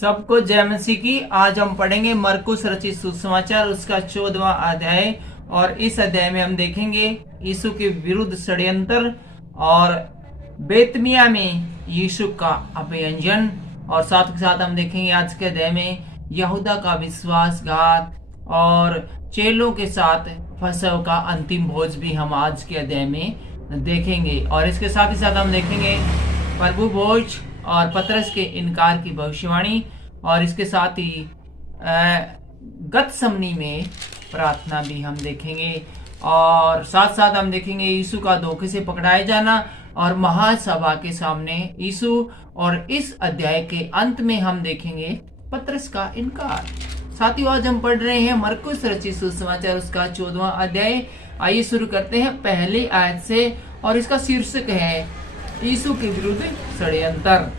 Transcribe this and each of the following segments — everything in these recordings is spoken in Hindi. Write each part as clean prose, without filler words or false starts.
सबको जय मसीह की। आज हम पढ़ेंगे मरकुस रचित सुसमाचार उसका 14वां अध्याय। और इस अध्याय में हम देखेंगे यीशु के विरुद्ध षड्यंत्र और बेतनिया में यीशु का अभियंजन। और साथ ही साथ हम देखेंगे आज के अध्याय में यहूदा का विश्वासघात और चेलों के साथ फसह का अंतिम भोज भी हम आज के अध्याय में देखेंगे। और इसके साथ ही साथ हम देखेंगे प्रभु भोज और पतरस के इनकार की भविष्यवाणी। और इसके साथ ही गतसमनी में प्रार्थना भी हम देखेंगे। और साथ साथ हम देखेंगे यीशु का धोखे से पकड़ाया जाना और महासभा के सामने यीशु। और इस अध्याय के अंत में हम देखेंगे पतरस का इनकार। साथ ही आज हम पढ़ रहे हैं मरकुस रचित सुसमाचार उसका 14वां अध्याय। आइए शुरू करते हैं पहली आयत से। और इसका शीर्षक है यीशु के विरुद्ध षड्यंत्र।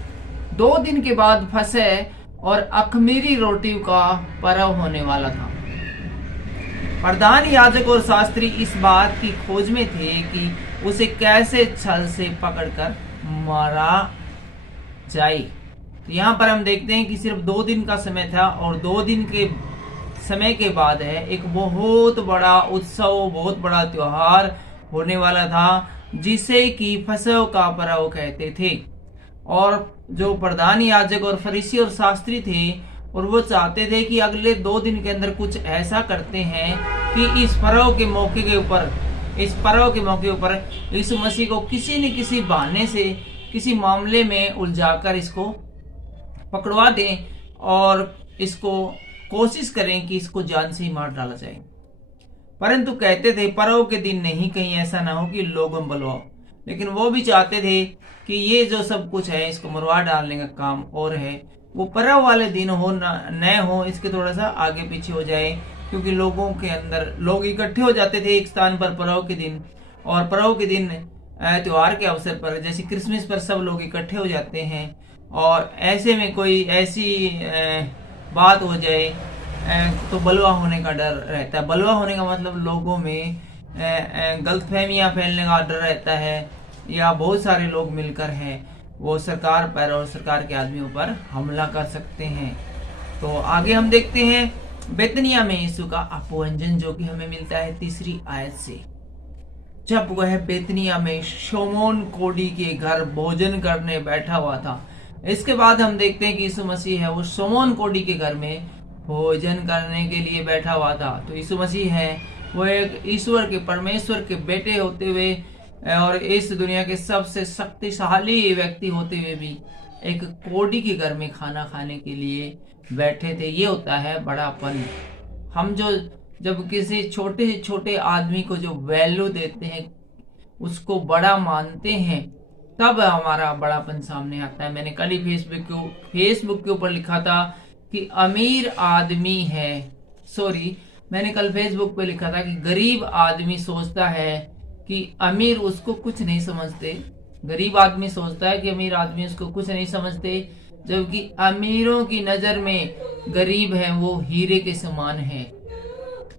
2 दिन के बाद फसह और अखमीरी रोटी का पर्व होने वाला था। प्रधान याजक और शास्त्री इस बात की खोज में थे कि उसे कैसे छल से पकड़कर मारा जाए। तो यहाँ पर हम देखते हैं कि सिर्फ 2 दिन का समय था और 2 दिन के समय के बाद है एक बहुत बड़ा उत्सव, बहुत बड़ा त्योहार होने वाला था जिसे कि फसह का पर्व कहते थे। और जो प्रधान याजक और फरीसी और शास्त्री थे और वो चाहते थे कि अगले 2 दिन के अंदर कुछ ऐसा करते हैं कि इस पर्व के मौके ऊपर यीशु मसीह को किसी न किसी बहाने से किसी मामले में उलझाकर इसको पकड़वा दें और इसको कोशिश करें कि इसको जान से ही मार डाला जाए। परंतु कहते थे पर्व के दिन नहीं, कहीं ऐसा ना हो कि लोग बलवाओ। लेकिन वो भी चाहते थे कि ये जो सब कुछ है इसको मरवा डालने का काम और है वो पर्व वाले दिन हो न हो, इसके थोड़ा सा आगे पीछे हो जाए। क्योंकि लोगों के अंदर लोग इकट्ठे हो जाते थे एक स्थान पर पर्व के दिन। और पर्व के दिन त्योहार के अवसर पर जैसे क्रिसमस पर सब लोग इकट्ठे हो जाते हैं। और ऐसे में कोई ऐसी बात हो जाए तो बलवा होने का डर रहता है। बलवा होने का मतलब लोगों में गलतफहमियां फैलने का डर रहता है, या बहुत सारे लोग मिलकर हैं वो सरकार पर और सरकार के आदमियों पर हमला कर सकते हैं। तो आगे हम देखते हैं बेतनिया में यीशु का अपवंजन, जो कि हमें मिलता है 3री आयत से। जब वह बेतनिया में शमौन कोढ़ी के घर भोजन करने बैठा हुआ था। इसके बाद हम देखते हैं कि यीशु मसीह है वो शमौन कोढ़ी के घर में भोजन करने के लिए बैठा हुआ था। तो यीशु मसीह है वो एक ईश्वर के परमेश्वर के बेटे होते हुए और इस दुनिया के सबसे शक्तिशाली व्यक्ति होते हुए भी एक कोढ़ी के घर में खाना खाने के लिए बैठे थे। ये होता है बड़ापन। हम जब किसी छोटे से छोटे आदमी को जो वैल्यू देते हैं, उसको बड़ा मानते हैं, तब हमारा बड़ापन सामने आता है। मैंने कल ही फेसबुक के ऊपर लिखा था कि अमीर आदमी है, मैंने कल फेसबुक पे लिखा था कि गरीब आदमी सोचता है कि अमीर उसको कुछ नहीं समझते। गरीब आदमी सोचता है कि अमीर आदमी उसको कुछ नहीं समझते, जबकि अमीरों की नजर में गरीब है वो हीरे के समान है।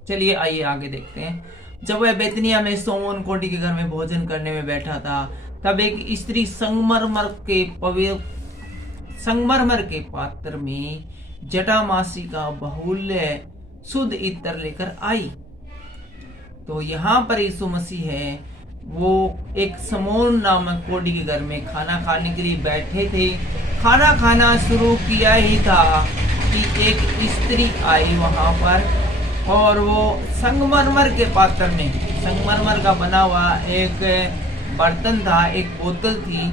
चलिए आइए आगे देखते हैं। जब वह बेतनिया में शमौन कोढ़ी के घर में भोजन करने में बैठा था, तब एक स्त्री संगमरमर के पात्र में जटामासी का बहुल्य शुद्ध इत्र लेकर आई। तो यहाँ पर यीशु मसीह है वो एक शमौन नामक कोढ़ी के घर में खाना खाने के लिए बैठे थे। खाना खाना शुरू किया ही था कि एक स्त्री आई वहां पर और वो संगमरमर के पात्र में, संगमरमर का बना हुआ एक बर्तन था, एक बोतल थी,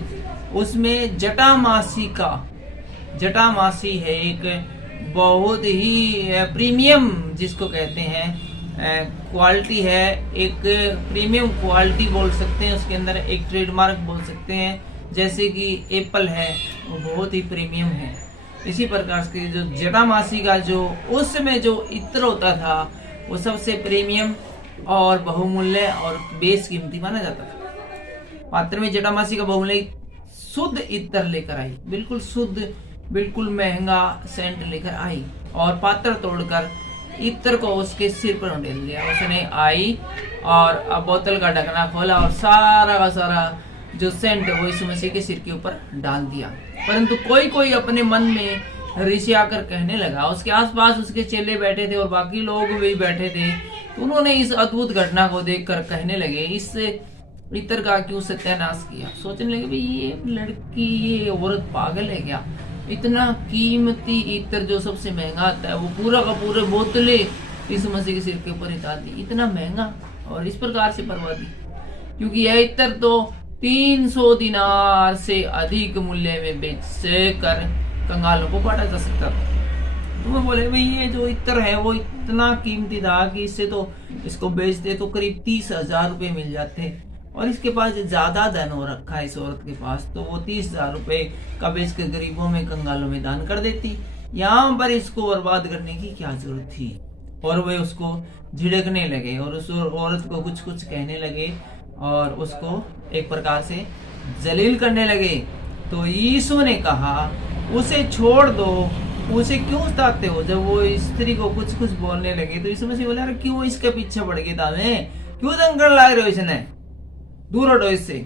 उसमें जटामासी है एक बहुत ही प्रीमियम जिसको कहते हैं क्वालिटी है, एक प्रीमियम क्वालिटी बोल सकते हैं। उसके अंदर एक ट्रेडमार्क बोल सकते हैं, जैसे कि एप्पल है वो बहुत ही प्रीमियम है। इसी प्रकार से जो जटामासी का जो उस समय जो इत्र होता था वो सबसे प्रीमियम और बहुमूल्य और बेशकीमती माना जाता था। पात्र में जटामासी का बहुमूल्य शुद्ध इत्र लेकर आई, बिल्कुल शुद्ध, बिल्कुल महंगा सेंट लेकर आई और पात्र तोड़कर इत्र को उसके सिर पर उंडेल लिया। उसने आई और अब बोतल का ढकना खोला और सारा का सारा जो सेंट वो यीशु मसीह के सिर के ऊपर डाल दिया। परंतु कोई कोई अपने मन में ऋषि आकर कहने लगा, उसके आसपास उसके चेले बैठे थे और बाकी लोग भी बैठे थे, तो उन्होंने इस अद्भुत घटना को देखकर कहने लगे, इस इत्र का क्यों सत्यानाश किया। सोचने लगे भाई ये लड़की, ये औरत पागल है क्या, इतना कीमती इत्र जो सबसे महंगा आता है वो पूरा का पूरे बोतले इस मसीह के सिर के ऊपर ही डाल दी, इतना महंगा और इस प्रकार से बर्बादी, क्योंकि यह इत्र तो 300 दिनार से अधिक मूल्य में बेच कर कंगालों को बांटा जा सकता था। तो मैं बोले भाई ये जो इत्र है वो इतना कीमती था कि इससे तो इसको बेचते तो करीब 30,000 रुपये मिल जाते, और इसके पास ज्यादा धन हो रखा है इस औरत के पास, तो वो 30,000 रुपये का बेच कर गरीबों में कंगालों में दान कर देती। यहाँ पर इसको बर्बाद करने की क्या जरूरत थी। और वे उसको झिड़कने लगे और उस औरत को कुछ कुछ कहने लगे और उसको एक प्रकार से जलील करने लगे। तो यीशु ने कहा, उसे छोड़ दो, उसे क्यों सताते हो। जब वो स्त्री को कुछ कुछ बोलने लगे तो यीशु मसीह बोला, अरे क्यों इसके पीछे पड़ गए दामे, क्यों दंग कर ला रहे हो, इसने दूर हटो इससे,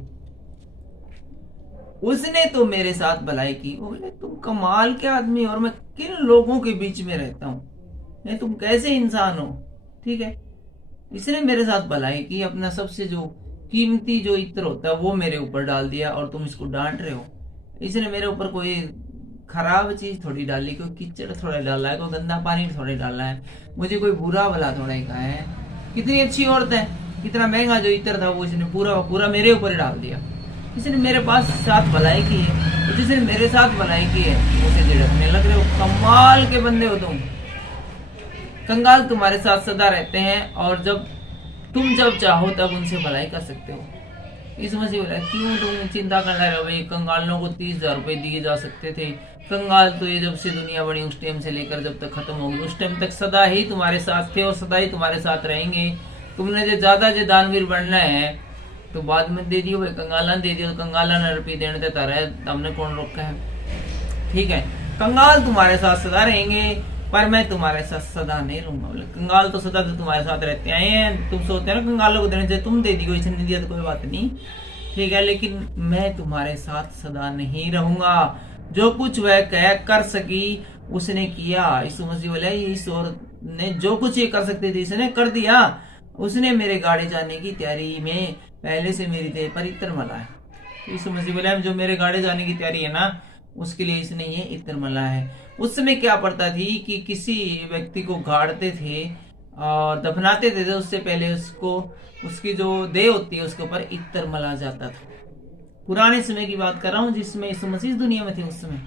उसने तो मेरे साथ भलाई की। वो बोले, तुम कमाल के आदमी, और मैं किन लोगों के बीच में रहता हूँ, नहीं तुम कैसे इंसान हो, ठीक है। इसने मेरे साथ भलाई की, अपना सबसे जो कीमती जो इत्र होता है वो मेरे ऊपर डाल दिया और तुम इसको डांट रहे हो। इसने मेरे ऊपर कोई खराब चीज थोड़ी डाली, कोई कीचड़ थोड़ा डाला है, कोई गंदा पानी थोड़ी डाला है, मुझे कोई बुरा भला थोड़ा कहा है। कितनी अच्छी औरत है, कितना महंगा जो इत्र था वो इसने पूरा पूरा मेरे ऊपर डाल दिया। इसने मेरे पास साथ भलाई की है, तो जिसने मेरे साथ भलाई की है उसे झिड़कने लग रहे हो। कमाल के बंदे हो तुम। कंगाल तुम्हारे साथ सदा रहते हैं और तुम जब चाहो तब उनसे भलाई कर सकते हो। इस मसीह बोला, क्यों तुम चिंता कर रहे हो, भाई कंगालों को 30,000 रुपए दिए जा सकते थे। कंगाल तो ये जब से दुनिया बनी उस टाइम से लेकर जब तक खत्म होगी उस टाइम तक सदा ही तुम्हारे साथ थे और सदा ही तुम्हारे साथ रहेंगे। तुमने जो ज्यादा जो दानवीर बनना है तो बाद में दे दियो, भाई कंगाला दे दियो, कंगाला न रुपये देने देता रहे, हमने कौन रोका है, ठीक है। कंगाल तुम्हारे साथ सदा रहेंगे पर मैं तुम्हारे साथ सदा नहीं रहूंगा। बोले, कंगाल तो सदा तो तुम्हारे साथ रहते आए हैं, तुम सोचते हैं ना कंगालों को देने से, तुम दे दियो, इसने नहीं दिया तो कोई बात नहीं, ठीक है, लेकिन मैं तुम्हारे साथ सदा नहीं रहूंगा। जो कुछ वह कह कर सकी उसने किया। यीशु मसीह बोले, इस औरत ने जो कुछ ये कर सकती थी इसने कर दिया। उसने मेरे गाड़ी जाने की तैयारी में पहले से मेरी देह पर इत्र मला है। यीशु मसीह बोले, जो मेरे गाड़ी जाने की तैयारी है ना उसके लिए इसने ये इत्र मला है। उस समय क्या पड़ता थी कि किसी व्यक्ति को गाड़ते थे और दफनाते थे तो उससे पहले उसको उसकी जो देह होती है उसके ऊपर इत्र मला जाता था। पुराने समय की बात कर रहा हूँ जिसमें यीशु मसीह दुनिया में थे उस समय।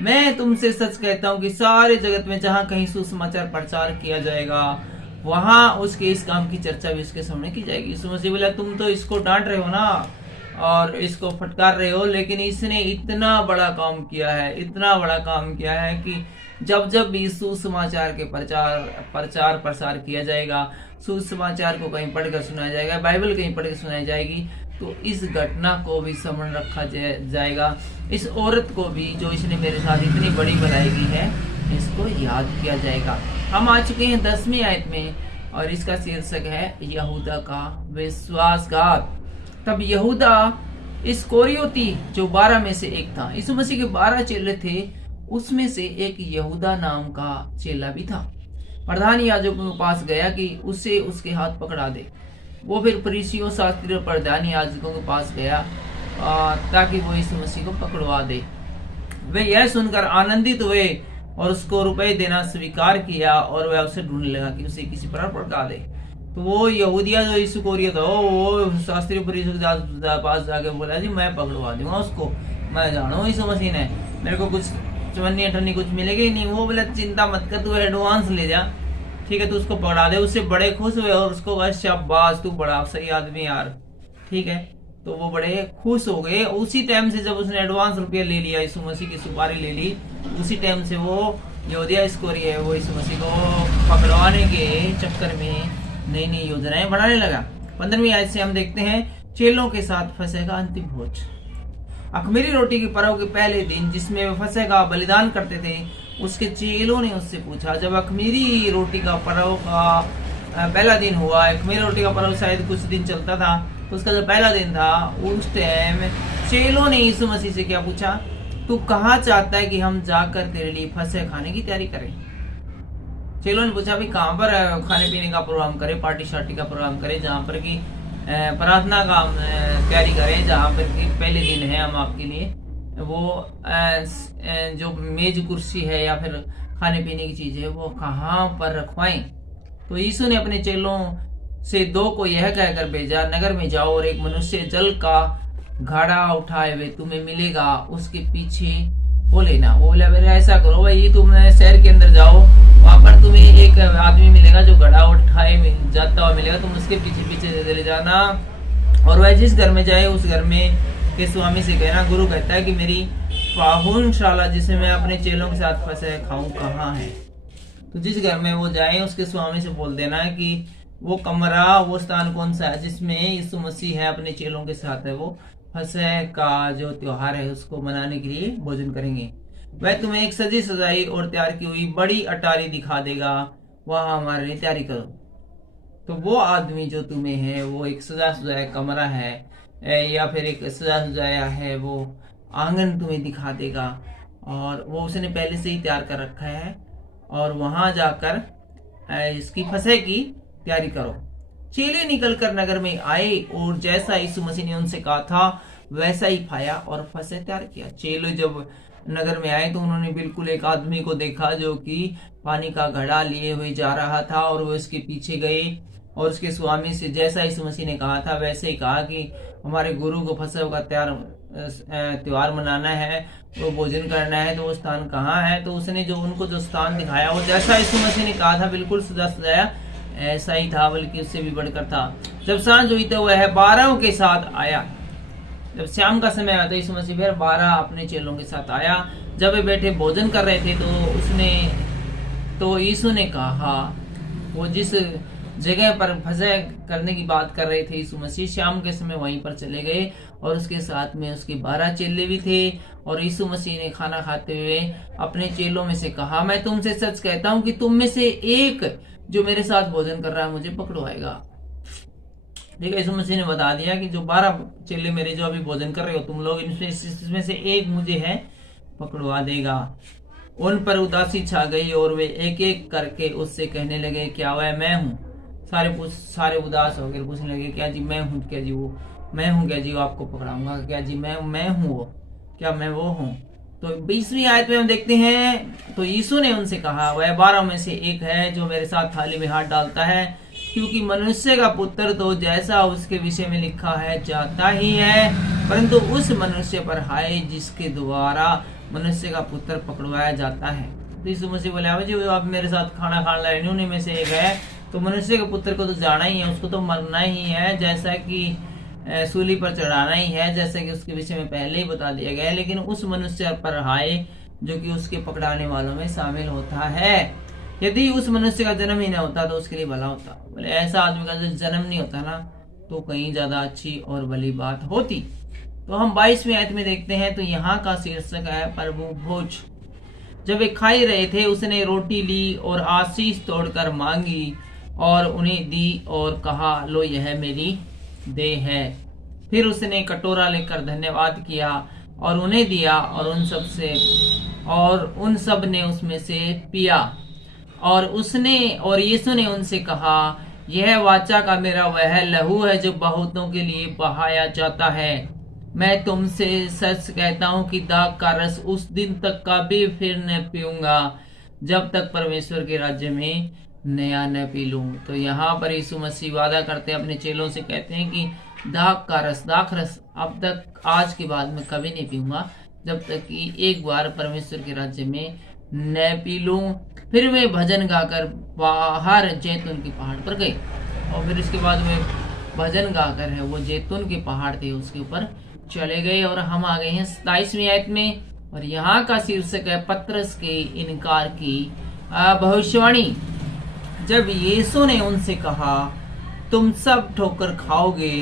मैं तुमसे सच कहता हूँ कि सारे जगत में जहाँ कहीं सुसमाचार प्रचार किया जाएगा वहां उसके इस काम की चर्चा भी उसके सामने की जाएगी। यीशु मसीह बोला, तुम तो इसको डांट रहे हो ना और इसको फटकार रहे हो, लेकिन इसने इतना बड़ा काम किया है, इतना बड़ा काम किया है कि जब जब भी सुसमाचार के प्रचार प्रसार किया जाएगा, सुसमाचार को कहीं पढ़कर सुनाया जाएगा, बाइबल कहीं पढ़कर सुनाई जाएगी, तो इस घटना को भी स्मरण रखा जाएगा। इस औरत को भी जो इसने मेरे साथ इतनी बड़ी भलाई की है इसको याद किया जाएगा। हम आ चुके हैं 10वीं आयत में और इसका शीर्षक है यहूदा का विश्वासघात। तब यहूदा इस्करियोती जो 12 में से एक था, यीशु मसीह के 12 चेले थे, उसमें से एक यहूदा नाम का चेला भी था। प्रधान याजकों के पास गया कि उसे उसके हाथ पकड़ा दे। वो फिर फरीसियों शास्त्रियों प्रधान याजकों के पास गया ताकि वो यीशु मसीह को पकड़वा दे। वे यह सुनकर आनंदित हुए और उसको रुपए देना स्वीकार किया और वह उसे ढूंढने लगा कि उसे किसी पर पकड़ा दे। तो वो यहूदिया जो इस्करियोती था वो शास्त्री फरीसियों के पास जाके बोला, जी मैं पकड़वा दूंगा उसको, मैं जाना हूँ यीशु मसीह ने, मेरे को कुछ चवन्नी अठन्नी कुछ मिलेगी नहीं। वो बोला, चिंता मत कर, तू एडवांस ले जा, ठीक है, तू उसको पकड़ा दे। उससे बड़े खुश हुए और उसको कहा, शाबाश तू बड़ा सही आदमी यार, ठीक है। तो वो बड़े खुश हो गए। उसी टाइम से जब उसने एडवांस रुपया ले लिया, यीशु मसीह की सुपारी ले ली, उसी टाइम से वो यहूदिया इस्करियोती है वो यीशु मसीह को पकड़वाने के चक्कर में नई नई योजनाएं बनाने लगा। 15वीं आयत से हम देखते हैं, चेलों के साथ फसह का अंतिम भोज। अखमीरी रोटी की पर्व के पहले दिन जिसमें वे फसह का बलिदान करते थे, उसके चेलों ने उससे पूछा। जब अखमीरी रोटी का पर्व का पहला दिन हुआ, अखमीरी रोटी का पर्व शायद कुछ दिन चलता था, तो उसका जो पहला दिन था उस टाइम चेलों ने यीशु मसीह से क्या पूछा, तू कहाँ चाहता है कि हम जाकर तेरे लिए फसह खाने की तैयारी करें। चेलों ने पूछा भाई कहाँ पर खाने पीने का प्रोग्राम करें, पार्टी शार्टी का प्रोग्राम करें, जहाँ पर कि प्रार्थना का तैयारी करें, जहाँ पर कि पहले दिन है हम आपके लिए वो जो मेज कुर्सी है या फिर खाने पीने की चीज है वो कहाँ पर रखवाएं। तो यीशु ने अपने चेलों से दो को यह कहकर भेजा, नगर में जाओ और एक मनुष्य जल का घड़ा उठाए हुए तुम्हें मिलेगा, उसके पीछे वो लेना। वो बोला मेरे ऐसा करो भाई, तुम शहर के अंदर जाओ, वहां पर तुम्हें एक आदमी मिलेगा जो घड़ा उठाए जाता हुआ मिलेगा, तुम उसके पीछे पीछे चले जाना और वह जिस घर में जाए उस घर में के स्वामी से कहना, गुरु कहता है कि मेरी पाहुनशाला जिसमें मैं अपने चेलों के साथ फंसे खाऊं कहाँ है। तो जिस घर में वो जाए उसके स्वामी से बोल देना है कि वो कमरा, वो स्थान कौन सा है जिसमें यीशु मसीह है अपने चेलों के साथ है, वो फसह का जो त्योहार है उसको मनाने के लिए भोजन करेंगे। वह तुम्हें एक सजी सजाई और तैयार की हुई बड़ी अटारी दिखा देगा, वहां हमारे लिए तैयारी करो। तो वो आदमी जो तुम्हें है वो एक सजा सजाया कमरा है या फिर एक सजा सजाया है वो आंगन तुम्हें दिखा देगा, और वो उसने पहले से ही तैयार कर रखा है, और वहां जाकर इसकी फसह की तैयारी करो। चेले निकलकर नगर में आए और जैसा यीशु मसीह ने उनसे कहा था वैसा ही खाया और फसह तैयार किया। चेले जब नगर में आए तो उन्होंने बिल्कुल एक आदमी को देखा जो कि पानी का घड़ा लिए हुए जा रहा था, और वो इसके पीछे गए और उसके स्वामी से जैसा यीशु मसीह ने कहा था वैसे ही कहा कि हमारे गुरु को फसह का त्योहार मनाना है, वो भोजन करना है, तो वो स्थान कहाँ है। तो उसने जो उनको जो स्थान दिखाया वो जैसा यीशु मसीह ने कहा था बिल्कुल सजा सजाया ऐसा ही था, बल्कि उससे भी बढ़कर था। जब सांझ हुई तो वह 12 के साथ आया। जब शाम का समय आया तो यीशु मसीह फिर 12 अपने चेलों के साथ आया। जब वे बैठे भोजन कर रहे थे तो यीशु ने कहा, वो जिस जगह पर फसह करने की बात कर रहे थे यीशु मसीह, शाम के समय वहीं पर चले गए और उसके साथ में उसके 12 चेले भी थे। और यीशु मसीह ने खाना खाते हुए अपने चेलों में से कहा, मैं तुमसे सच कहता हूं कि तुम में से एक जो मेरे साथ भोजन कर रहा है मुझे पकड़वाएगा। ठीक है, यीशु मसीह ने बता दिया कि जो 12 चेले मेरे जो अभी भोजन कर रहे हो तुम लोग, इसमें से एक मुझे है पकड़वा देगा। उन पर उदासी छा गई और वे एक एक करके उससे कहने लगे, क्या वह मैं हूँ? सारे उदास हो गए, पूछने लगे, क्या जी मैं हूँ? क्या जी वो मैं हूँ? क्या जी वो आपको पकड़ाऊंगा? क्या जी मैं हूँ वो? क्या मैं वो हूँ? तो 20वीं आयत में हम देखते हैं, तो यीशु ने उनसे कहा, वह 12 में से एक है जो मेरे साथ थाली में हाथ डालता है, क्योंकि मनुष्य का पुत्र तो जैसा उसके विषय में लिखा है जाता ही है, परंतु उस मनुष्य पर हाय जिसके द्वारा मनुष्य का पुत्र पकड़वाया जाता है। तो यीशु मसीह बोले, जी आप मेरे साथ खाना खाने लाए उन्हीं में से एक है, तो मनुष्य के पुत्र को तो जाना ही है, उसको तो मरना ही है, जैसा कि सूली पर चढ़ाना ही है, जैसे कि उसके विषय में पहले ही बता दिया गया है। लेकिन उस मनुष्य पर हाय जो कि उसके पकड़ाने वालों में शामिल होता है। यदि उस मनुष्य का जन्म ही ना होता तो उसके लिए भला होता। बोले ऐसा आदमी का जो जन्म नहीं होता ना तो कहीं ज्यादा अच्छी और भली बात होती। तो हम 22वीं आयत में देखते हैं, तो यहाँ का शीर्षक है प्रभु भोज। जब वे खा रहे थे उसने रोटी ली और आशीष तोड़कर मांगी और उन्हें दी और कहा, लो यह मेरी देह है। फिर उसने कटोरा लेकर धन्यवाद किया और उन्हें दिया और उन सब ने उसमें से पिया। और यीशु ने उनसे कहा, यह वाचा का मेरा वह लहू है जो बहुतों के लिए बहाया जाता है। मैं तुमसे सच कहता हूँ कि दाग का रस उस दिन तक कभी फिर न पीऊंगा जब तक परमेश्वर के राज्य में नया न पी लूं। तो यहाँ पर यीशु मसीह वादा करते हैं, अपने चेलों से कहते हैं कि दाग रस अब तक आज के बाद में कभी नहीं पीऊंगा जब तक कि एक बार परमेश्वर के राज्य में न पी लूं। फिर वे भजन गाकर बाहर जैतून के पहाड़ पर गए, और फिर इसके बाद में भजन गाकर है वो जैतून के पहाड़ थे उसके ऊपर चले गए। और हम आ गए हैं 27वीं आयत में, और यहाँ का शीर्षक है पतरस के इनकार की भविष्यवाणी। जब यीशु ने उनसे कहा, तुम सब ठोकर खाओगे,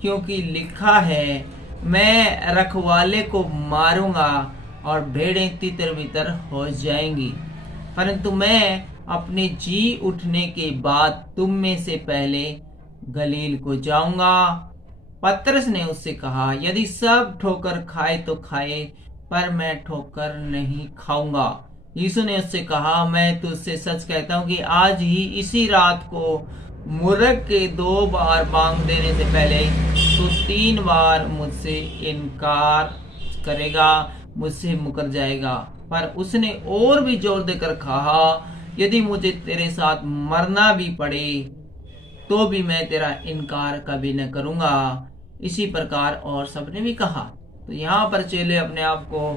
क्योंकि लिखा है, मैं रखवाले को मारूंगा और भेड़ें तितर बितर हो जाएंगी। परंतु मैं अपने जी उठने के बाद तुम में से पहले गलील को जाऊंगा। पतरस ने उससे कहा, यदि सब ठोकर खाए तो खाए, पर मैं ठोकर नहीं खाऊंगा। यीशु ने उससे कहा, मैं तुझसे सच कहता हूं कि आज ही इसी रात को मूर्ख के 2 बार बांग देने से पहले तो 3 बार मुझसे इनकार करेगा, मुझसे मुकर जाएगा। पर उसने और भी जोर देकर कहा, यदि मुझे तेरे साथ मरना भी पड़े तो भी मैं तेरा इनकार कभी न करूंगा। इसी प्रकार और सबने भी कहा। तो यहाँ पर चेले अपने आप को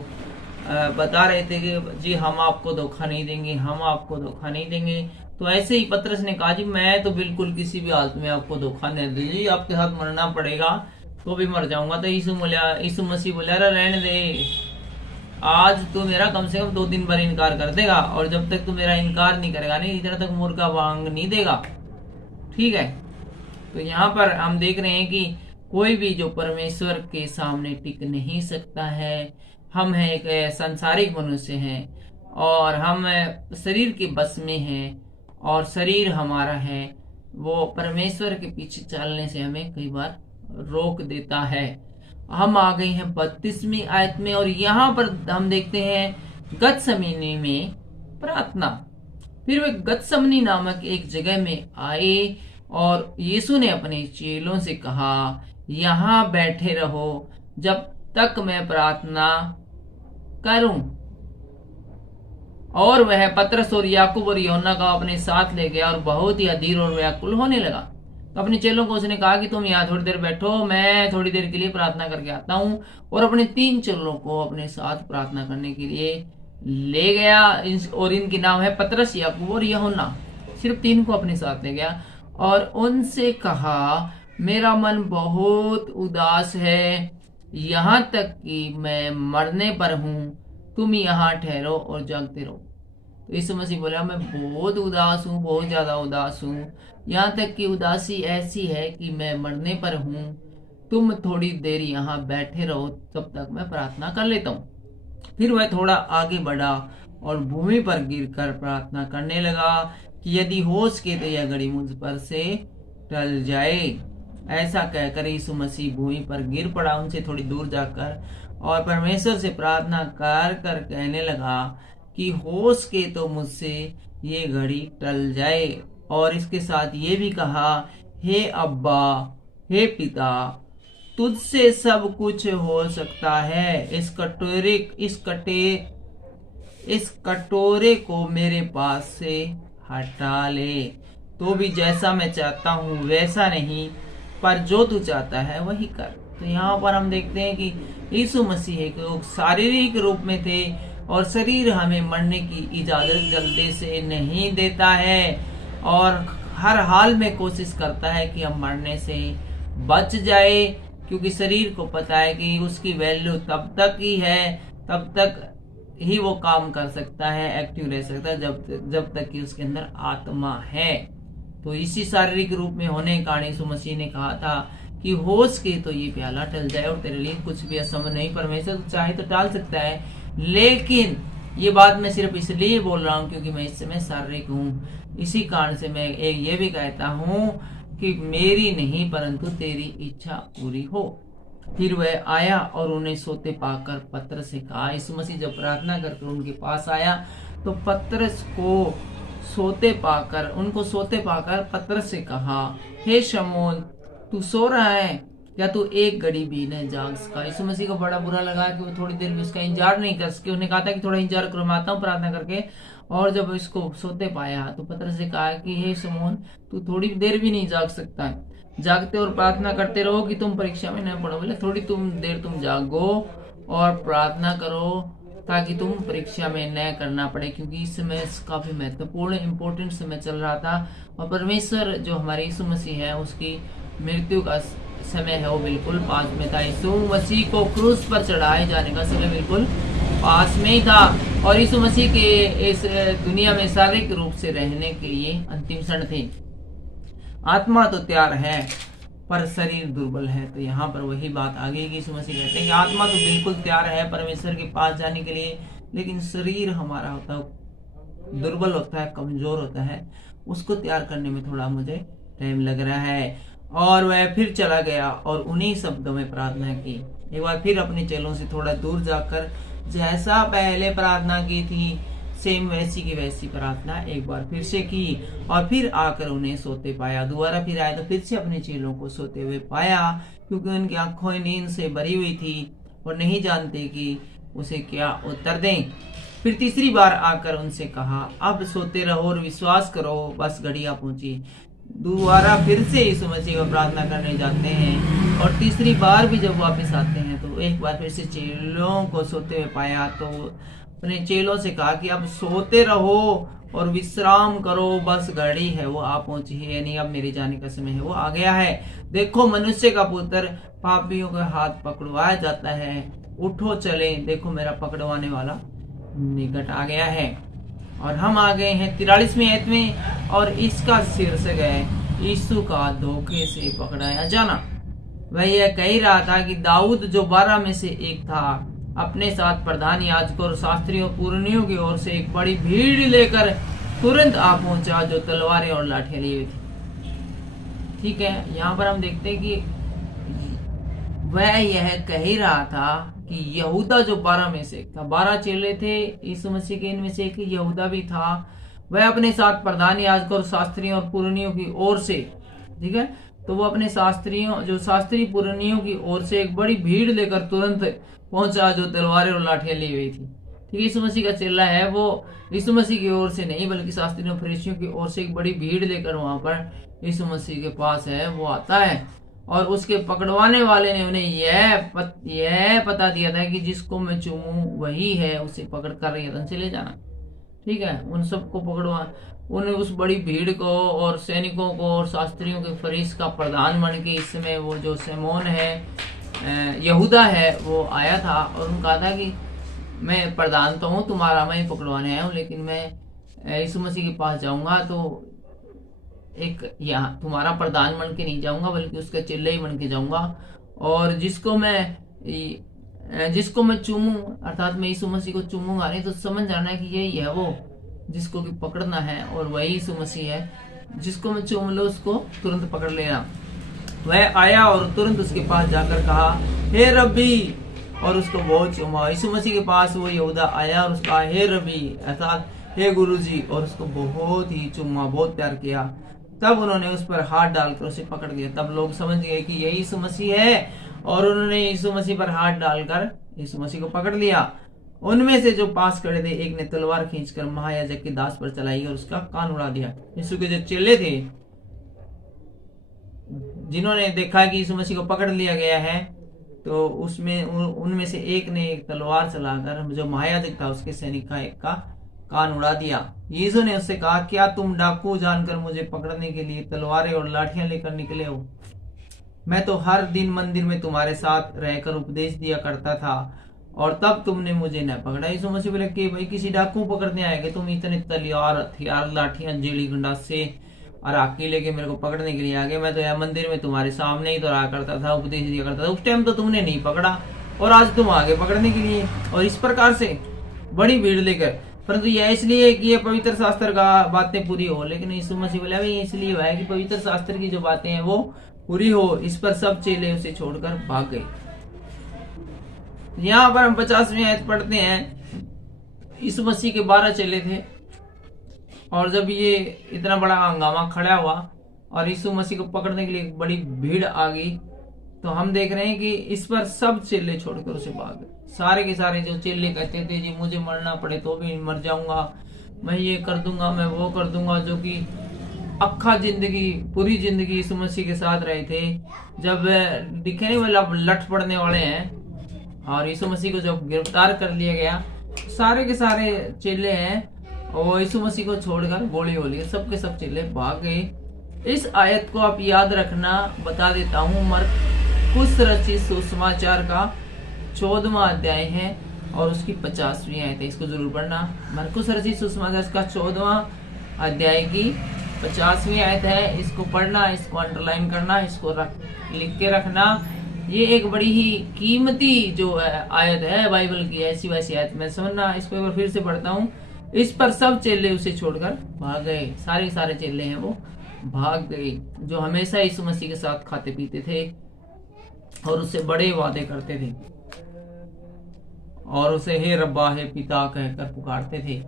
बता रहे थे कि जी हम आपको धोखा नहीं देंगे, हम आपको धोखा नहीं देंगे। तो ऐसे ही पतरस ने कहा, जी मैं तो बिल्कुल किसी भी हालत में आपको धोखा नहीं दूंगी, आपके साथ मरना पड़ेगा तो भी मर जाऊंगा। तो यीशु मसीह बोला, रहने दे, आज तू मेरा कम से कम 2 दिन बार इनकार कर देगा, और जब तक तू मेरा इनकार नहीं करेगा नहीं, इधर तक मुर्गा वांग नहीं देगा। ठीक है। तो यहाँ पर हम देख रहे हैं कि कोई भी जो परमेश्वर के सामने टिक नहीं सकता है। हम हैं एक सांसारिक मनुष्य हैं और हम शरीर के बस में हैं, और शरीर हमारा है वो परमेश्वर के पीछे चलने से हमें कई बार रोक देता है। हम आ गए हैं 32वीं आयत में, और यहाँ पर हम देखते हैं गतसमनी में प्रार्थना। फिर वे गतसमनी नामक एक जगह में आए और यीशु ने अपने चेलों से कहा, यहाँ बैठे रहो जब तक मैं प्रार्थना करूं। और वह पतरस और याकूब और यूहन्ना को अपने साथ ले गया और बहुत ही अधीर और व्याकुल होने लगा। तो अपने चेलों को उसने कहा कि तुम यहाँ थोड़ी देर बैठो, मैं थोड़ी देर के लिए प्रार्थना करके आता हूँ। और अपने 3 चेलों को अपने साथ प्रार्थना करने के लिए ले गया, और इनके नाम है पतरस, याकूब और यूहन्ना। सिर्फ 3 को अपने साथ ले गया और उनसे कहा, मेरा मन बहुत उदास है, यहाँ तक कि मैं मरने पर हूँ। तुम यहाँ ठहरो और जागते रहो। तो यीशु मसीह बोला, मैं बहुत उदास हूँ, बहुत ज्यादा उदास हूँ, यहाँ तक कि उदासी ऐसी है कि मैं मरने पर हूँ। तुम थोड़ी देर यहाँ बैठे रहो, तब तक मैं प्रार्थना कर लेता हूँ। फिर वह थोड़ा आगे बढ़ा और भूमि पर गिरकर प्रार्थना करने लगा कि यदि हो सके तो यह घड़ी मुझ पर से टल जाए। ऐसा कहकर यीशु मसीह भूमि पर गिर पड़ा उनसे थोड़ी दूर जाकर, और परमेश्वर से प्रार्थना कर कर कहने लगा कि हो सके तो मुझसे ये घड़ी टल जाए। और इसके साथ ये भी कहा, हे अब्बा, हे पिता, तुझसे सब कुछ हो सकता है, इस कटोरे को मेरे पास से हटा ले, तो भी जैसा मैं चाहता हूँ वैसा नहीं, पर जो तू चाहता है वही कर। तो यहाँ पर हम देखते हैं कि यीशु मसीह को शारीरिक रूप में थे, और शरीर हमें मरने की इजाजत जल्दी से नहीं देता है, और हर हाल में कोशिश करता है कि हम मरने से बच जाए, क्योंकि शरीर को पता है कि उसकी वैल्यू तब तक ही है, तब तक ही वो काम कर सकता है, एक्टिव रह सकता है, जब तक कि उसके अंदर आत्मा है। तो इसी शारीरिक रूप में होने के कारण यीशु मसीह ने कहा था कि हो सके तो ये प्याला टल जाए, और तेरे लिए कुछ भी असंभव नहीं। परमेश्वर तो चाहे तो टाल सकता है, लेकिन ये बात मैं सिर्फ इसलिए बोल रहा हूँ क्योंकि मैं इस समय शारीरिक हूँ। इसी कारण से मैं ये भी कहता हूँ कि मेरी नहीं परंतु तेरी इच्छा पूरी हो। फिर वह आया और उन्हें सोते पाकर पतरस से कहा। यीशु मसीह जब प्रार्थना करके उनके पास आया तो पतरस को उनको सोते पाकर पतरस से कहा, हे शमौन, तू सो रहा है या तू एक घड़ी भी न जाग सका। यीशु मसीह को बड़ा बुरा लगा कि वो थोड़ी देर भी उसका इंतजार नहीं कर सके। उन्हें कहा था कि थोड़ा इंतजार करो, मैं आता हूँ प्रार्थना करके। और जब इसको सोते पाया तो पतरस से कहा कि हे शमौन, तू थोड़ी देर भी नहीं जाग सकता है, जागते और प्रार्थना करते रहो कि तुम परीक्षा में न पड़ो। बोले थोड़ी देर तुम जागो और प्रार्थना करो ताकि तुम परीक्षा में न करना पड़े, क्योंकि इस समय काफी महत्वपूर्ण इम्पोर्टेंट समय चल रहा था, और परमेश्वर जो हमारे यीशु मसीह है उसकी मृत्यु का समय है वो बिल्कुल पास में था। यीशु मसीह को क्रूस पर चढ़ाए जाने का समय बिल्कुल पास में ही था, और यीशु मसीह के इस दुनिया में शारीरिक रूप से रहने के लिए अंतिम क्षण थे। आत्मा तो तैयार है पर शरीर दुर्बल है। तो यहाँ पर वही बात आ गई कि यीशु मसीह कहते हैं कि आत्मा तो बिल्कुल तैयार है परमेश्वर के पास जाने के लिए, लेकिन शरीर हमारा होता है दुर्बल होता है, कमजोर होता है, उसको तैयार करने में थोड़ा मुझे टाइम लग रहा है। और वह फिर चला गया और उन्हीं शब्दों में प्रार्थना की। एक बार फिर अपने चेलों से थोड़ा दूर जाकर जैसा पहले प्रार्थना की थी सेम वैसी की वैसी प्रार्थना एक बार फिर से की और फिर आकर उन्हें सोते पाया। दोबारा फिर आए तो फिर से अपने चेलों को सोते हुए पाया, क्योंकि उनकी आंखों नींद से भरी हुई थी और नहीं जानते कि उसे क्या उत्तर दें। फिर तीसरी बार आकर उनसे कहा, अब सोते रहो और विश्वास करो, बस घड़ियां पहुंची। दोबारा फिर से यीशु मसीह को प्रार्थना करने जाते हैं और तीसरी बार भी जब वापस आते हैं तो एक बार फिर से चेलों को सोते हुए पाया। तो अपने चेलों से कहा कि अब सोते रहो और विश्राम करो, बस घड़ी है वो आ पहुंची है, यानी अब मेरे जाने का समय है वो आ गया है। देखो मनुष्य का पुत्र पापियों के हाथ पकड़वाया जाता है, उठो चले, देखो मेरा पकड़वाने वाला निकट आ गया है। और हम आ गए हैं 43वें आयत में और इसका शीर्षक है यीशु का धोखे से पकड़ाया जाना। वह यह कह रहा था कि दाऊद जो 12 में से एक था अपने साथ प्रधान याजकों और शास्त्रियों पुरनियों की ओर से एक बड़ी भीड़ लेकर तुरंत आ पहुंचा जो तलवारें और लाठियां लिए हुए थी। ठीक है, यहाँ पर हम देखते हैं कि वह यह कह रहा था कि यहूदा जो 12 में से एक था, 12 चेले थे यीशु मसीह के, इनमें से एक यहूदा भी था। वह अपने साथ प्रधान याजकों और शास्त्रियों और पुरनियों की ओर से, ठीक है, तो वो अपने शास्त्री पुरनियों की ओर से एक बड़ी भीड़ लेकर तुरंत पहुंचा जो तलवारें और लाठियां ली हुई थी। ठीक है, यीशु मसीह का चेला है वो यीशु मसीह की ओर से नहीं बल्कि शास्त्रियों फरीसियों की ओर से एक बड़ी भीड़ लेकर वहां पर यीशु मसीह के पास है वो आता है। और उसके पकड़वाने वाले ने उन्हें यह पता दिया था कि जिसको मैं चूमूं वही है, उसे पकड़ कर यतन से ले जाना। ठीक है, उन सबको पकड़वा, उन्हें उस बड़ी भीड़ को और सैनिकों को और शास्त्रियों के फरीस का प्रधान बन के इस समय वो जो सिमोन है यहूदा है वो आया था और उन्होंने कहा था कि मैं प्रधान तो हूँ तुम्हारा, मैं पकड़वाने आया हूँ, लेकिन मैं यीशु मसीह के पास जाऊंगा तो एक यहाँ तुम्हारा प्रधान बन के नहीं जाऊंगा बल्कि उसका चेला ही बन के जाऊंगा। और जिसको मैं चूमूं, अर्थात मैं यीशु मसीह को चूमूंगा नहीं तो समझ जाना है कि यही है वो जिसको कि पकड़ना है और वही यीशु मसीह है। जिसको मैं चूम लो उसको तुरंत पकड़ लेना। वह आया और तुरंत उसके पास जाकर कहा, हे रब्बी, और उसको बहुत चूमा। यीशु मसीह के पास वो यहूदा आया और उसका हे रब्बी अर्थात हे गुरुजी, और उसको बहुत ही चूमा, बहुत प्यार किया। तब उन्होंने उस पर हाथ डालकर उसे पकड़ लिया। तब लोग समझ गए कि यही यीशु मसीह है और उन्होंने यीशु मसीह पर हाथ डालकर यीशु मसीह को पकड़ लिया। उनमें से जो पास खड़े थे एक ने तलवार खींचकर महायाजक के दास पर चलाई और उसका कान उड़ा दिया। यीशु के जो चेले थे जिन्होंने देखा कि यीशु मसीह को पकड़ लिया गया है तो उनमें से एक ने एक तलवार चलाकर जो महायाजक था उसके सैनिक का एक का कान उड़ा दिया। यीशु ने उससे कहा, क्या तुम डाकू जानकर मुझे पकड़ने के लिए तलवारें और लाठियां लेकर निकले हो? मैं तो हर दिन मंदिर में तुम्हारे साथ रहकर उपदेश दिया करता था और तब तुमने मुझे न पकड़ा। यीशु मसीह बोले कि भाई किसी डाकू पकड़ने आएंगे, तुम इतने तलवार हथियार लाठियां जेली गंडासे और आकी लेके मेरे को पकड़ने के लिए आ गए। मैं तो यहाँ मंदिर में तुम्हारे सामने ही तो रहा करता था, उपदेश दिया करता था, उस टाइम तो तुमने नहीं पकड़ा और आज तुम आगे पकड़ने के लिए और इस प्रकार से बड़ी भीड़ लेकर। परंतु यह इसलिए कि ये पवित्र शास्त्र का बातें पूरी हो। लेकिन यीशु मसीह बोला भाई इसलिए हुआ है कि पवित्र शास्त्र की जो बातें हैं वो पूरी हो। इस पर सब चेले उसे छोड़कर भाग गए। यहाँ पर हम 50वीं आयत पढ़ते हैं। यीशु मसीह के 12 चेले थे और जब ये इतना बड़ा हंगामा खड़ा हुआ और यीशु मसीह को पकड़ने के लिए एक बड़ी भीड़ आ गई तो हम देख रहे हैं कि इस पर सब चेले छोड़कर उसे भाग गए। सारे के सारे जो चेले कहते थे जी मुझे मरना पड़े तो भी मर जाऊंगा, मैं ये कर दूंगा, मैं वो कर दूंगा, जो कि अक्खा जिंदगी पूरी जिंदगी यीशु मसीह के साथ रहे थे। जब दिखे नहीं वाला लट पड़ने वाले हैं और यीशु मसीह को जब गिरफ्तार कर लिया गया, सारे के सारे चेले हैं और यीशु मसीह को छोड़कर गोली हो ली, सबके सब चेले भाग गए। इस आयत को आप याद रखना, बता देता हूँ। मरकुस रचित सुसमाचार का 14वां अध्याय है और उसकी 50वीं आयत है, इसको जरूर पढ़ना। मरकुस रचित सुसमाचार का 14वां अध्याय की 50वीं आयत है, इसको पढ़ना, इसको अंडरलाइन करना, इसको लिख के रखना। ये एक बड़ी ही कीमती जो आयत है बाइबल की, ऐसी वैसी आयत में समझना। इसको एक बार फिर से पढ़ता हूँ। इस पर सब चेले उसे छोड़कर भाग गए। सारे चेले हैं वो भाग गए जो हमेशा यीशु मसीह के साथ खाते पीते थे और उससे बड़े वादे करते थे। और उसे हे रब्बा हे पिता कहकर पुकारते थे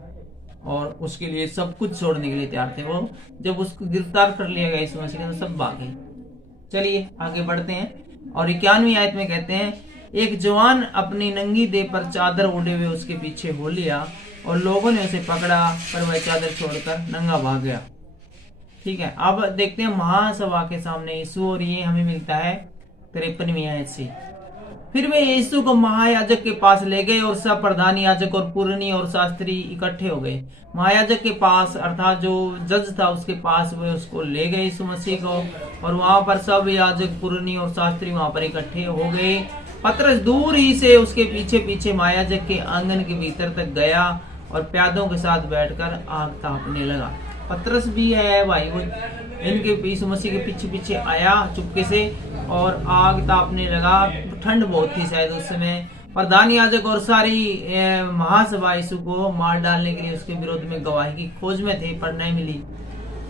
और उसके लिए सब कुछ छोड़ने के लिए तैयार थे। वो जब उसको गिरफ्तार कर लिया गया यीशु मसीह तो सब भागे। चलिए आगे बढ़ते हैं और 91वीं आयत में कहते हैं, एक जवान अपनी नंगी देह पर चादर ओढ़े हुए उसके पीछे हो लिया और लोगों ने उसे पकड़ा, पर वह चादर छोड़कर नंगा भाग गया। ठीक है, अब देखते हैं महासभा के सामने यीशु, और ये हमें मिलता है 53वीं आयत से। फिर वे यीशु को महायाजक के पास ले गए और सब प्रधान याजक और पुरनी और शास्त्री इकट्ठे हो गए। महायाजक के पास अर्थात जो जज था उसके पास वे उसको ले गए यीशु मसीह को, और वहां पर सब याजक पुरनी और शास्त्री वहां पर इकट्ठे हो गए। पतरस दूर ही से उसके पीछे पीछे महायाजक के आंगन के भीतर तक गया और प्यादों के साथ बैठकर आग तापने लगा। पतरस भी है भाई, वो इनके यीशु मसीह के पीछे पीछे आया चुपके से और आग तापने लगा। ठंड बहुत थी शायद उस समय। प्रधान याजक और सारी महासभा यीशु को मार डालने के लिए उसके विरोध में गवाही की खोज में थे, पर नहीं मिली।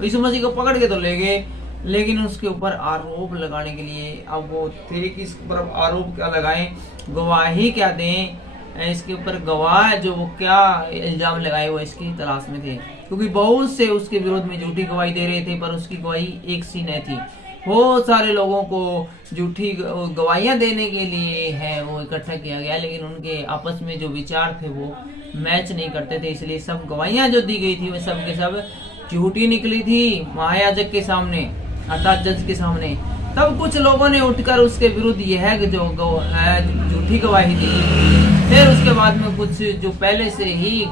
यीशु मसीह को पकड़ के तो ले गए, लेकिन उसके ऊपर आरोप लगाने के लिए अब वो थे कि इसके ऊपर आरोप क्या लगाएं, गवाही क्या दें, इसके ऊपर गवाह जो वो क्या इल्जाम लगाए वो इसकी तलाश में थे, क्योंकि बहुत से उसके विरोध में झूठी गवाही दे रहे थे, पर उसकी गवाही एक सी नहीं थी। बहुत सारे लोगों को झूठी गवाहियां देने के लिए है वो इकट्ठा किया गया, लेकिन उनके आपस में जो विचार थे वो मैच नहीं करते थे, इसलिए सब गवाहियां जो दी गई थी वो सब के सब झूठी निकली थी महायाजक के सामने अर्थात जज के सामने। तब कुछ लोगों ने उठकर उसके विरुद्ध यह जो झूठी गवाही दी। फिर उसके बाद में कुछ जो पहले से ही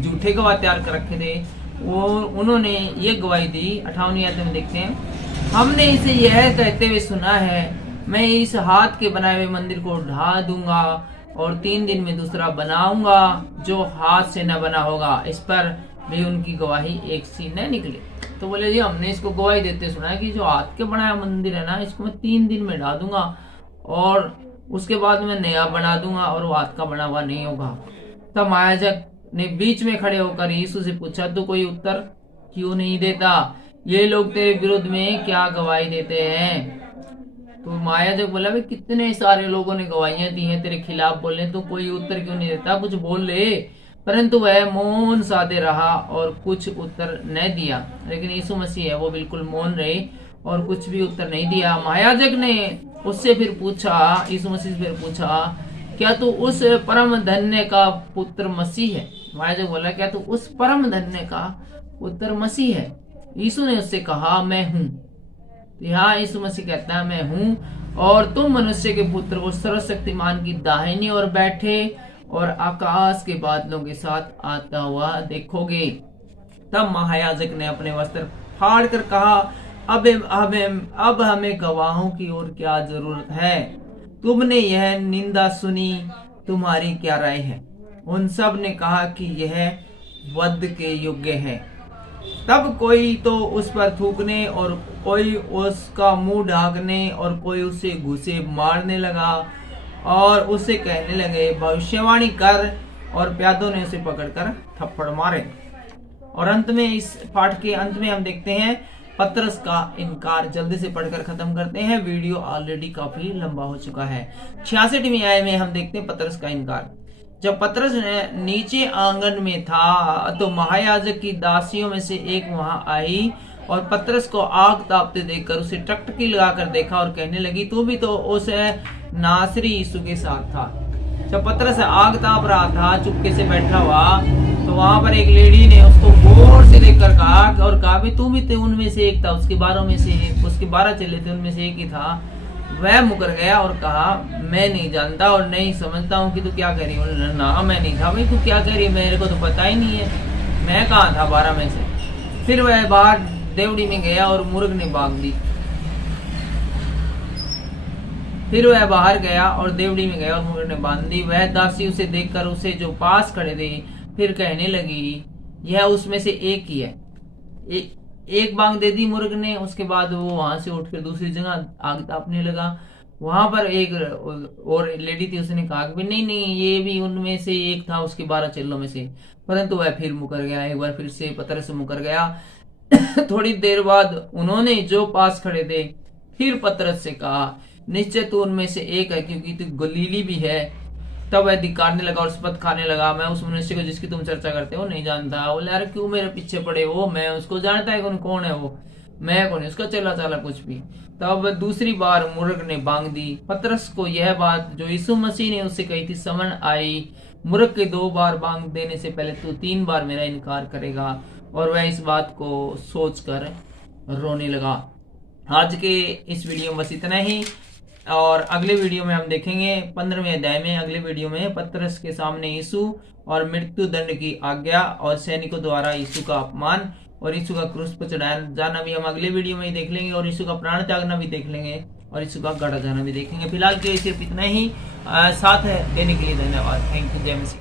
झूठे गवाह तैयार कर रखे थे वो उन्होंने ये गवाही दी। 58वीं आयत में देखते हैं, हमने इसे यह कहते हुए सुना है, मैं इस हाथ के बनाए हुए मंदिर को ढा दूंगा और 3 दिन में दूसरा बनाऊंगा जो हाथ से न बना होगा। इस पर भी उनकी गवाही एक सी न निकली। तो बोले जी हमने इसको गवाही देते सुना है कि जो हाथ के बनाया मंदिर है ना, इसको मैं 3 दिन में ढा दूंगा और उसके बाद मैं नया बना दूंगा और वो हाथ का बना हुआ नहीं होगा। तब महायाजक ने बीच में खड़े होकर यीशु से पूछा, तू कोई उत्तर क्यों नहीं देता? ये लोग तेरे विरुद्ध में क्या गवाही देते हैं? तो महायाजक बोला, भाई कितने सारे लोगों ने गवाहियां दी हैं तेरे खिलाफ, बोले तो कोई उत्तर क्यों नहीं देता, कुछ बोल ले। परंतु वह मौन साधे रहा और कुछ उत्तर न दिया। लेकिन यीशु मसीह है वो बिल्कुल मौन रहे और कुछ भी उत्तर नहीं दिया। महायाजक ने उससे फिर पूछा, यीशु मसीह से फिर पूछा, क्या तू उस परम धन्य का पुत्र मसीह है? महायाजक बोला, क्या तू उस परम धन्य का पुत्र मसीह है? यीशु ने उससे कहा, मैं हूँ। यहाँ यीशु मसीह कहता है मैं हूँ, और तुम मनुष्य के पुत्र को सर्वशक्तिमान की दाहिनी ओर बैठे और आकाश के बादलों के साथ आता हुआ देखोगे। तब महायाजक ने अपने वस्त्र फाड़ कर कहा, अब हमें गवाहों की ओर क्या जरूरत है? तुमने यह निंदा सुनी, तुम्हारी क्या राय है? उन सब ने कहा कि यह वध के योग्य है। तब कोई तो उस पर थूकने और कोई उसका मुंह ढांकने और कोई उसे घूसे मारने लगा और उसे कहने लगे, भविष्यवाणी कर, और प्यादों ने उसे पकड़कर थप्पड़ मारे। और अंत में इस पाठ के अंत में हम देखते हैं पतरस का इनकार। जल्दी से पढ़कर खत्म करते हैं, वीडियो ऑलरेडी काफी लंबा हो चुका है। 66वीं आयत में हम देखते हैं पतरस का इनकार। जब पतरस नीचे आंगन में था तो महायाजक की दासियों में से एक वहां आई और पतरस को आग तापते देखकर उसे टकटकी लगाकर देखा और कहने लगी, तू भी तो उस नासरी यीशु के साथ था। जब पतरस आग ताप रहा था चुपके से बैठा हुआ, तो वहां पर एक लेडी ने उसको गौर से देखकर कहा भी तू भी तो उनमें से एक था। उसके 12 चेले थे, उनमें से एक ही था। वह मुकर गया और कहा, मैं नहीं जानता और नहीं समझता हूँ कि तू क्या कह रही है। ना मैं नहीं था। भाई तू क्या कह रही है? मेरे को तो पता ही नहीं है, मैं कहाँ था 12 में से। फिर वह बाहर देवड़ी में गया और मुर्ग ने बांध दी। फिर वह बाहर गया और देवड़ी में गया और मुर्ग ने बांध दी। वह दासी उसे देखकर उसे जो पास खड़े थे फिर कहने लगी, यह उसमें से एक ही है। एक बांग दे दी मुर्ग ने। उसके बाद वो वहां से उठकर दूसरी जगह आग तापने लगा। वहां पर एक और लेडी थी, उसने कहा कि नहीं ये भी उनमें से एक था, उसके 12 चेलों में से। परंतु वह फिर मुकर गया। एक बार फिर से पतरस से मुकर गया। थोड़ी देर बाद उन्होंने जो पास खड़े थे फिर पतरस से कहा, निश्चय तू उनमें से एक है, क्योंकि तू गलीली भी है। तब वह धिक्कारने लगा और शपथ खाने लगा, मैं उस मनुष्य को जिसकी तुम चर्चा करते हो नहीं जानता। बोले अरे क्यों मेरे पीछे पड़े हो, मैं उसको जानता है कौन है वो, मैं कौन है, उसका चला चाला कुछ भी। तब दूसरी बार मूर्ख ने बांग दी। पतरस को यह बात जो यीशु मसीह ने उससे कही थी समझ आई। मूर्ख के 2 बार बांग देने से पहले तू 3 बार मेरा इनकार करेगा। और वह इस बात को सोचकर रोने लगा। आज के इस वीडियो में बस इतना ही, और अगले वीडियो में हम देखेंगे 15वें अध्याय में, अगले वीडियो में पतरस के सामने यीशु और मृत्यु दंड की आज्ञा और सैनिकों द्वारा यीशु का अपमान और यीशु का क्रूस पर चढ़ाया जाना भी हम अगले वीडियो में ही देख लेंगे, और यीशु का प्राण त्यागना भी देख लेंगे, और यीशु का गड़ा जाना भी देखेंगे। फिलहाल के सिर्फ इतना ही। साथ देने के लिए धन्यवाद। Thank you. जय मसीह।